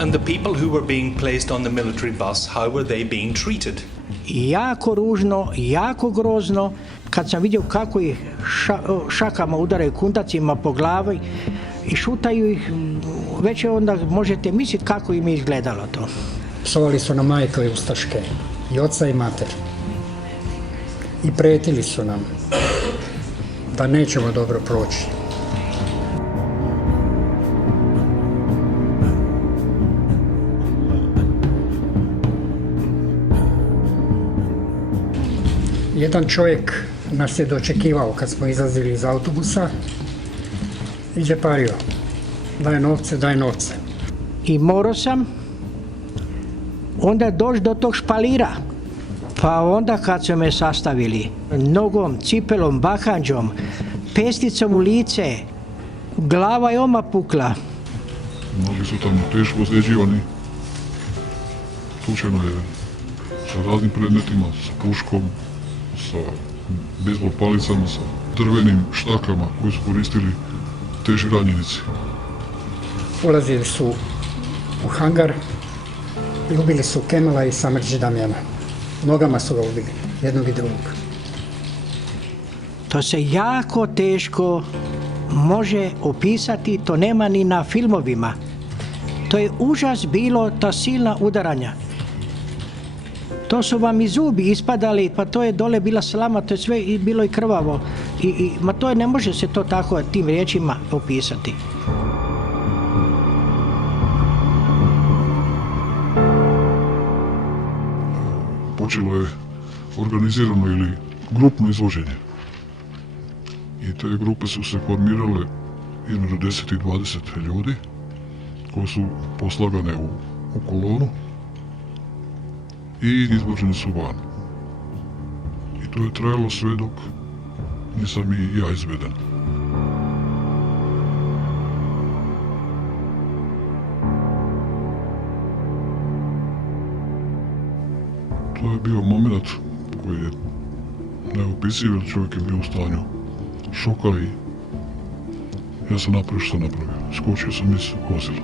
And the people who were being placed on the military bus, how were they being treated? Jako ružno, jako grozno. Kad sam vidio kako ih šakama udaraju kuntacima po glavi i šutaju ih, već onda možete misliti kako im je izgledalo to. Psovali su nam majke i ustaške, i oca i mater. I prijetili su nam da nećemo dobro proći. Jedan čovjek nas je dočekivao kad smo izlazili iz autobusa i džepario. Daj novce, daj novce. I morao sam onda doći do tog špalira. Pa onda kad su me sastavili nogom, cipelom, bahanđom, pesticom u lice, glava je oma pukla. Mnogi su tamo teško ozljeđivani. Tučeno je sa raznim predmetima, sa puškom, sa bejzbol palicama, sa drvenim štakama koje su koristili teži ranjenici. Ulazili su u hangar i ubili su Kemala i Samardži Damjana. Nogama su ga ubili, jednog i drugog. To se jako teško može opisati, to nema ni na filmovima. To je užas bilo, ta silna udaranja. To su vam i zubi ispadali, pa to je dole bila slama, to je sve bilo i krvavo. Ma to je, ne može se to tako tim riječima opisati. Počelo je organizirano ili grupno izvoženje. I te grupe su se formirale između 10 i 20 ljudi koji su poslagane u kolonu i izvođeni su van. I to je trajalo sve dok nisam i ja izveden. To je bio moment koji je neopisiv, jer čovjek je bio u stanju šoka i ja sam napravio što sam napravio. Skočio sam iz vozila.